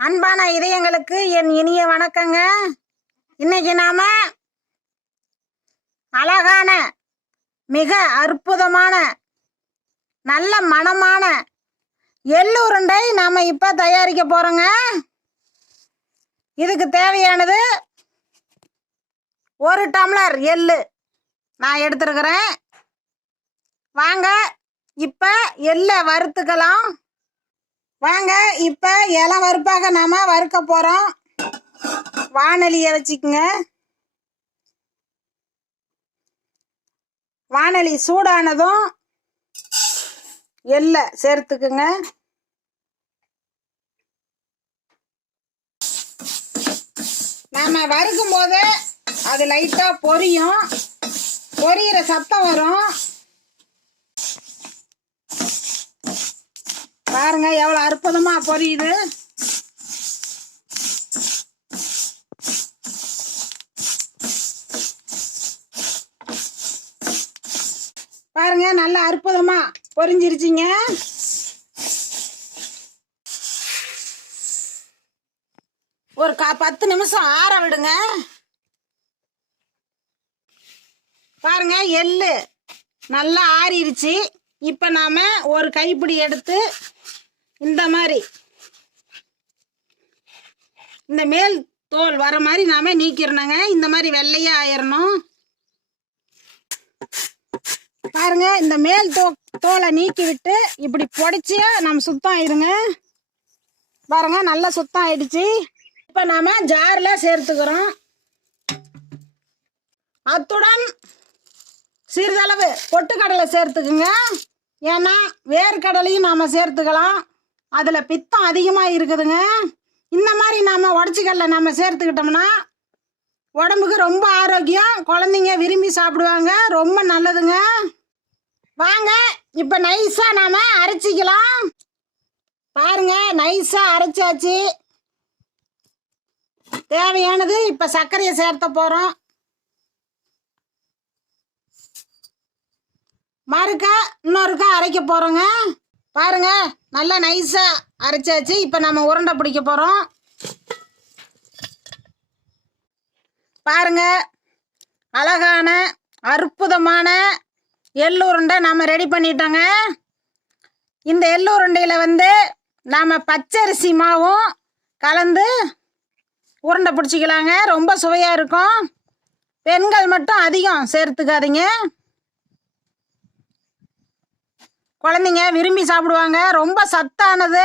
அன்பான இதயங்களுக்கு என் இனிய வணக்கங்க. இன்னைக்கு நாம அழகான மிக அற்புதமான நல்ல மணமான எள்ளு உருண்டை நாம இப்ப தயாரிக்க போறோங்க. இதுக்கு தேவையானது 1 டம்ளர் எள்ளு நான் எடுத்துருக்கிறேன். வாங்க இப்ப எள்ளை வறுத்துக்கலாம். வாங்க இப்ப இளம் வறுப்பாக நாம வறுக்க போறோம். வாணலியை வச்சுக்குங்க. வாணலி சூடானதும் எள்ளை சேர்த்துக்குங்க. நாம வறுக்கும் போது அது லைட்டா பொரியும். பொரியிற சத்தம் வரும். பாருங்க எவ்வளவு அற்புதமா பொரியுது. பாருங்க நல்ல அற்புதமா பொரிஞ்சிருச்சிங்க. ஒரு 10 நிமிஷம் ஆற விடுங்க. பாருங்க எள்ளு நல்லா ஆறிடுச்சு. இப்ப நாம ஒரு கைப்பிடி எடுத்து இந்த மாதிரி இந்த மேல் தோல் வர மாதிரி நாம நீக்கிடணுங்க. இந்த மாதிரி வெள்ளையா ஆயிரணும். பாருங்க இந்த மேல் தோலை நீக்கி விட்டு இப்படி பொடிச்சியா நம்ம சுத்தம் ஆயிருங்க. பாருங்க நல்லா சுத்தம் ஆயிடுச்சு. இப்ப நாம ஜார்ல சேர்த்துக்கிறோம். அத்துடன் சிறிதளவு பொட்டுக்கடலை சேர்த்துக்குங்க. ஏன்னா வேர்க்கடலையும் நாம சேர்த்துக்கலாம். அதுல பித்தம் அதிகமா இருக்குதுங்க. இந்த மாதிரி நாம உடச்சிக்கடலை நாம சேர்த்துக்கிட்டோம்னா உடம்புக்கு ரொம்ப ஆரோக்கியம். குழந்தைங்க விரும்பி சாப்பிடுவாங்க. ரொம்ப நல்லதுங்க. வாங்க இப்ப நைஸா நாம அரைச்சிக்கலாம். பாருங்க நைஸா அரைச்சாச்சு. தேவையானது இப்ப சர்க்கரையை சேர்த்த போறோம். மறுக்கா இன்னொருக்கா அரைக்க போறோங்க. பாருங்க நல்லா நைஸா அரைச்சாச்சு. இப்ப நம்ம உருண்டை பிடிக்க போறோம். பாருங்க அழகான அற்புதமான எள்ளு உருண்டை நாம ரெடி பண்ணிட்டோங்க. இந்த எள்ளு உருண்டையில நாம பச்சரிசி மாவும் கலந்து உருண்டை பிடிச்சிக்கலாங்க. ரொம்ப சுவையா இருக்கும். பெண்கள் மட்டும் அதிகம் சேர்த்துக்காதீங்க. குழந்தைங்க விரும்பி சாப்பிடுவாங்க. ரொம்ப சத்தானது.